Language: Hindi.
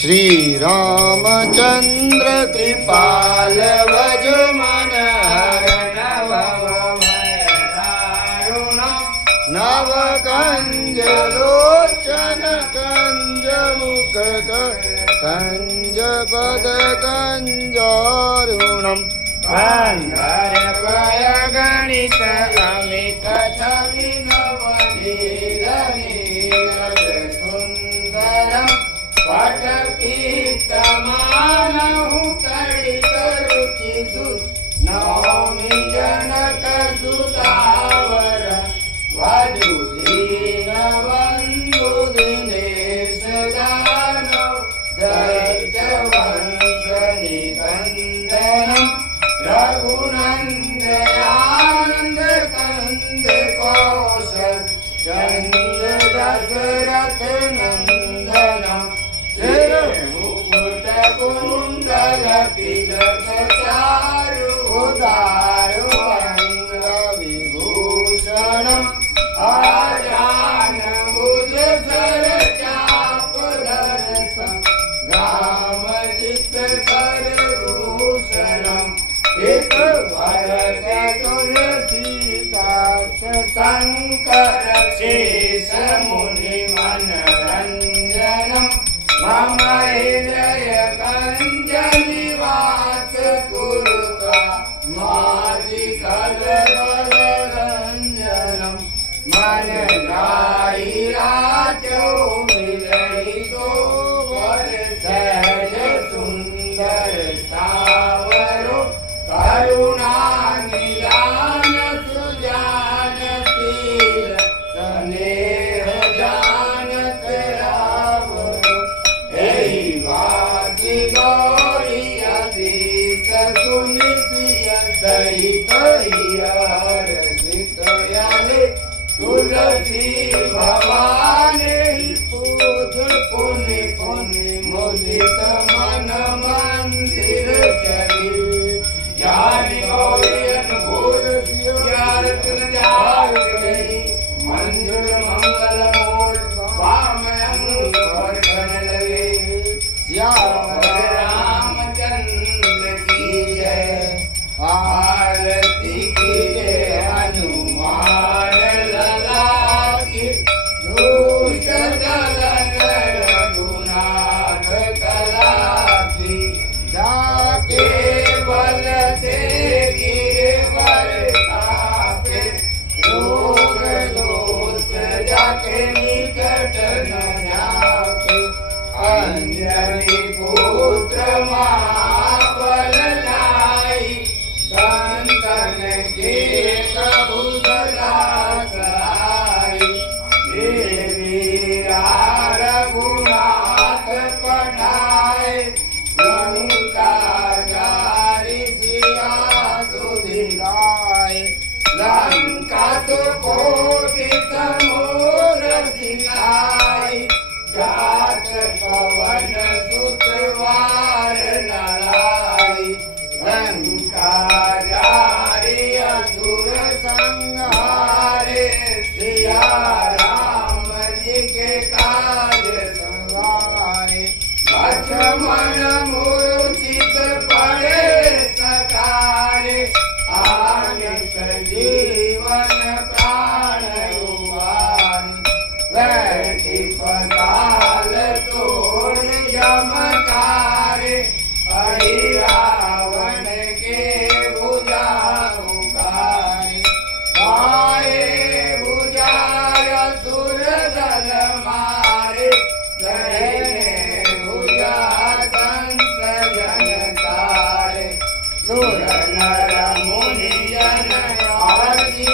श्री रामचंद्र कृपाल भज मन नव कंज लोचन कंज मुख कंज पद कंजारुणम कंधर्वय गणित अमित छवि नवनील नीरज सुंदरम पटपीतमानहु तडित रुचि सुत नौमि जनक सुतावर वधुदीन बंधु दिनेश दानव दैत्य वंश निकंदनम रघुनंदयानंद कंद कौशल चंद दशरथ नंदनम जय मुकुट कुंडल तिलक चारु उदारु अंग विभूषणम आजान भुज सर चाप दर्शन राम चित्त कर भूषणम एक भरत तुलसीदास शंकर शेष मुनि मनरंजनम मम हृदय कंज निवास कुरुका माधि कलरंजनम मन गाई राजो मिलई तो वर सहज सुंदर सावरो करुणा निदान सुजान शील स्नेह जानत रावरो एहि वाति गौरी अधीत सुनिसिय सहित हियर सितयाले तुलसी भवानी पूज पुनि पुनि मुदित मन मंदिर चली ज्ञानी गौरी अनुभूत ज्ञान तुल जाग गई मंजुल मंगल मोल वाम वर्षण लगे श्याम रामचंद्र की जय आरती की जय हनुमान लला की दुष्ट दलन रघुनाथ कला की जाके बल से गिरवर कापे रोग दोष जाके निकट न जाके अंजनी पुत्र महाबल लाई संतन के कबू सदा सहाय देवी रघुनाथ पढ़ाए लंका जारी सिया सुधिलाए लंका तो कोटि समूर सिंगाई जात पवन सुतवार नलाई लंका जारी असुर संहारे सिया राम जी के काज सवारे लक्ष्मण मूर्छित पड़े सकारे आने सजीवन प्राण उबारे बैठी पताल तोड़ यमकारे हरि रावण के भुजा उकारे पाए भुजा असुर दल मारे लहरे भुजा संत जन तारे सुर नर मुनि जन आरती